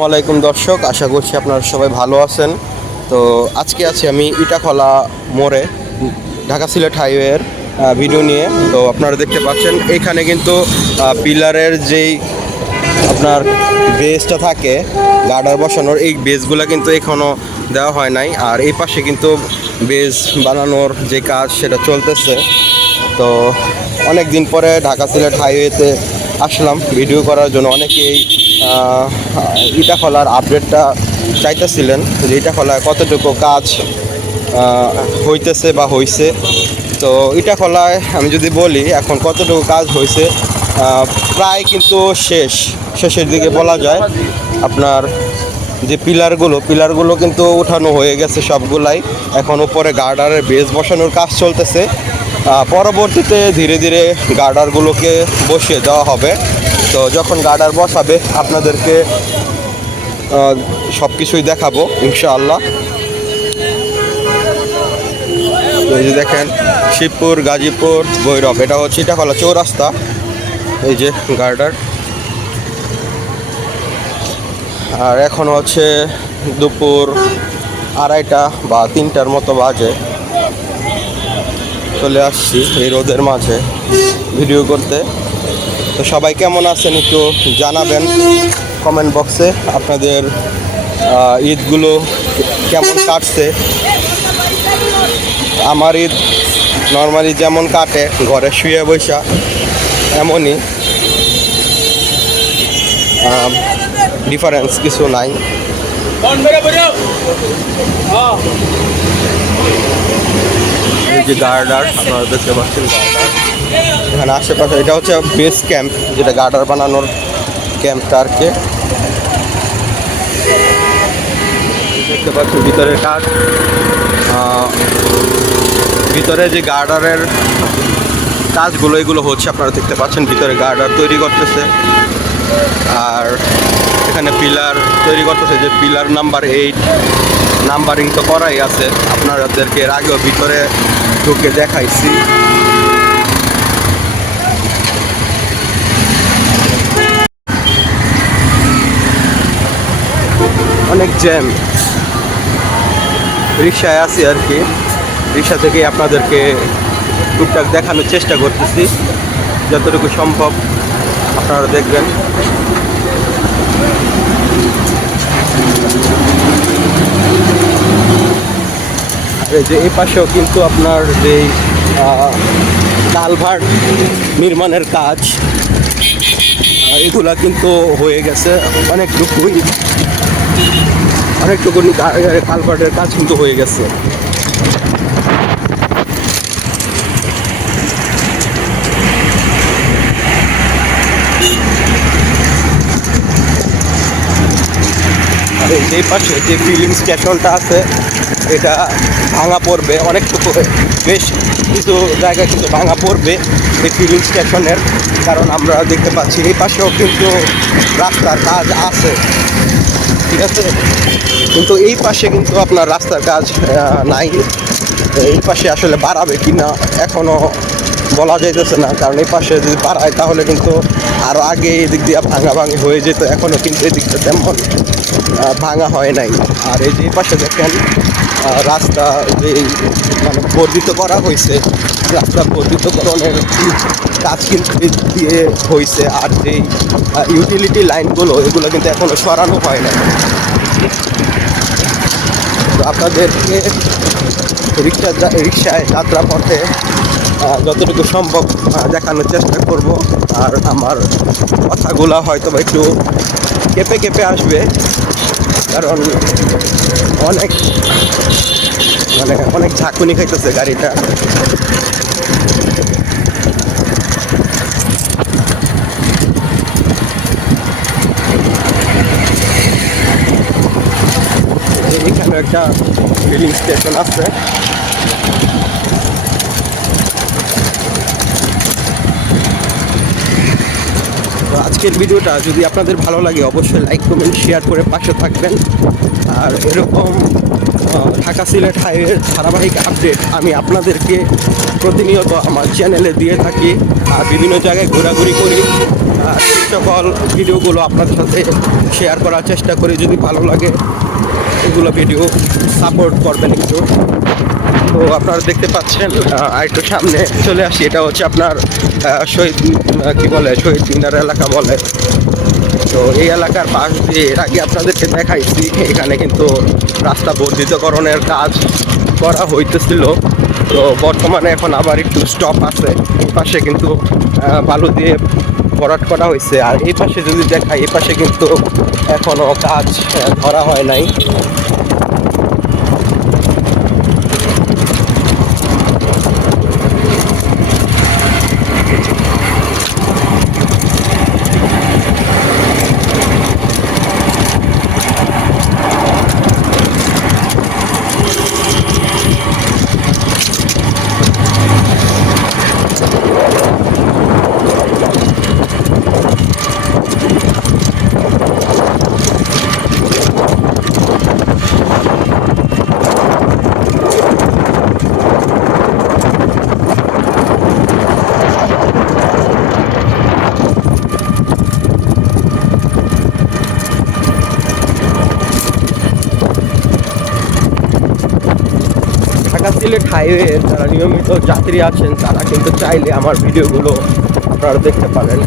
আসসালামাইকুম দর্শক, আশা করছি আপনারা সবাই ভালো আছেন। তো আজকে আছি আমি ইটাখলা মোড়ে, ঢাকা সিলেট হাইওয়ের ভিডিও নিয়ে। তো আপনারা দেখতে পাচ্ছেন এখানে কিন্তু পিলারের যেই আপনার বেসটা থাকে গার্ডার বসানোর, এই বেসগুলো কিন্তু এখনও দেওয়া হয় নাই। আর এই পাশে কিন্তু বেস বানানোর যে কাজ সেটা চলতেছে। তো অনেক দিন পরে ঢাকা সিলেট হাইওয়েতে আসলাম ভিডিও করার জন্য। অনেকেই ইটাখলার আপডেটটা চাইতেছিলেন যে ইটাখলায় কতটুকু কাজ হইতেছে বা হইছে। তো ইটাখলায় আমি যদি বলি এখন কতটুকু কাজ হয়েছে, প্রায় কিন্তু শেষের দিকে বলা যায়। আপনার যে পিলারগুলো কিন্তু উঠানো হয়ে গেছে সবগুলাই। এখন উপরে গার্ডারের বেস বসানোর কাজ চলতেছে। পরবর্তীতে ধীরে ধীরে গার্ডারগুলোকে বসিয়ে দেওয়া হবে। তো যখন গার্ডার বসাবে আপনাদেরকে সব কিছুই দেখাবো ইনশাআল্লাহ। এই যে দেখেন শিবপুর, গাজীপুর, ভৈরব, এটা হচ্ছে ইটাখলা চৌরাস্তা। এই যে গার্ডার। আর এখন হচ্ছে দুপুর 2:30 বা 3টার মতো বাজে। চলে আসছি এই রোদের মাঝে ভিডিও করতে। তো সবাই কেমন আছেন একটু জানাবেন কমেন্ট বক্সে। আপনাদের ঈদগুলো কেমন কাটছে? আমার ঈদ নর্মালি যেমন কাটে, ঘরে শুয়ে বসা, এমনই, ডিফারেন্স কিছু নাই। এই যে গার্ডার আপনারা দেখতে পাচ্ছেন, গার্ডার এখানে আশেপাশে, এটা হচ্ছে বেস ক্যাম্প, যেটা গার্ডার বানানোর ক্যাম্পটা আর কি। দেখতে পাচ্ছেন ভিতরের কাজ, ভিতরে যে গার্ডারের কাজগুলো এগুলো হচ্ছে, আপনারা দেখতে পাচ্ছেন ভিতরে গার্ডার তৈরি করতেছে। আর এখানে পিলার তৈরি করতেছে, যে পিলার নাম্বার 8 নাম্বারিং তো করাই আছে, আপনাদেরকে এর আগেও ভিতরে ঢুকে দেখাইছি। অনেক জ্যাম, রিক্সায় আছি আর কি। রিক্সা থেকেই আপনাদেরকে টুকটাক দেখানোর চেষ্টা করতেছি, যতটুকু সম্ভব আপনারা দেখবেন। এই যে এই পাশেও কিন্তু আপনার যেই কালভার্ট নির্মাণের কাজ, এগুলা কিন্তু হয়ে গেছে অনেকটুকুই কালভার্টের কাজ কিন্তু হয়ে গেছে। আর এই পাশে যে ফিলিং স্টেশনটা আছে, এটা ভাঙা পড়বে অনেকটুকু, বেশ কিছু জায়গায় কিন্তু ভাঙা পড়বে এই ফিলিং স্টেশনের। কারণ আমরা দেখতে পাচ্ছি এই পাশেও কিন্তু রাস্তার কাজ আছে, ঠিক আছে, কিন্তু এই পাশে কিন্তু আপনার রাস্তার কাজ নাই। এই পাশে আসলে বাড়াবে কি না এখনও বলা যাইতেছে না, কারণ এই পাশে যদি বাড়ায় তাহলে কিন্তু আরও আগে এদিক দিয়ে ভাঙাভাঙি হয়ে যেত। এখনও কিন্তু এদিকটা তেমন ভাঙা হয় নাই। আর এই যে পাশে দেখেন রাস্তা যে মানে বর্ধিত করা হয়েছে, রাস্তা বর্ধিতকরণের কাজ কিন্তু দিয়ে হয়েছে। আর যেই ইউটিলিটি লাইনগুলো, এগুলো কিন্তু এখনও সরানো হয় না। তো আপনাদেরকে রিক্সায় যাত্রাপথে যতটুকু সম্ভব দেখানোর চেষ্টা করব। আর আমার কথাগুলো হয়তো বা একটু কেঁপে কেঁপে আসবে, কারণ অনেক ঝাঁকুনি খাইতেছে গাড়িটা। এখানে একটা ফিলিং স্টেশন আছে। তো আজকের ভিডিওটা যদি আপনাদের ভালো লাগে অবশ্যই লাইক, কমেন্ট, শেয়ার করে পাশে থাকবেন। আর এরকম ঢাকা সিলেট হাইওয়ের ধারাবাহিক আপডেট আমি আপনাদেরকে প্রতিনিয়ত আমার চ্যানেলে দিয়ে থাকি আর বিভিন্ন জায়গায় ঘোরাঘুরি করি আর সেই সকল ভিডিওগুলো আপনাদের সাথে শেয়ার করার চেষ্টা করি। যদি ভালো লাগে এগুলো ভিডিও সাপোর্ট করবেন একটু। তো আপনারা দেখতে পাচ্ছেন আর একটু সামনে চলে আসি, এটা হচ্ছে আপনার শহীদ শহীদ মিনার এলাকা বলে। তো এই এলাকার পাশ দিয়ে এর আগে আপনাদেরকে দেখাইছি, এখানে কিন্তু রাস্তা বর্ধিতকরণের কাজ করা হইতেছিল। তো বর্তমানে এখন আবার একটু স্টপ আছে, এই পাশে কিন্তু বালু দিয়ে ভরাট করা হয়েছে। আর এই পাশে যদি দেখাই, এই পাশে কিন্তু এখনো কাজ ধরা হয় নাই। ঢাকা সিলেট হাইওয়ে যারা নিয়মিত যাত্রী আছেন তারা কিন্তু চাইলে আমার ভিডিওগুলো আপনারা দেখতে পারেন।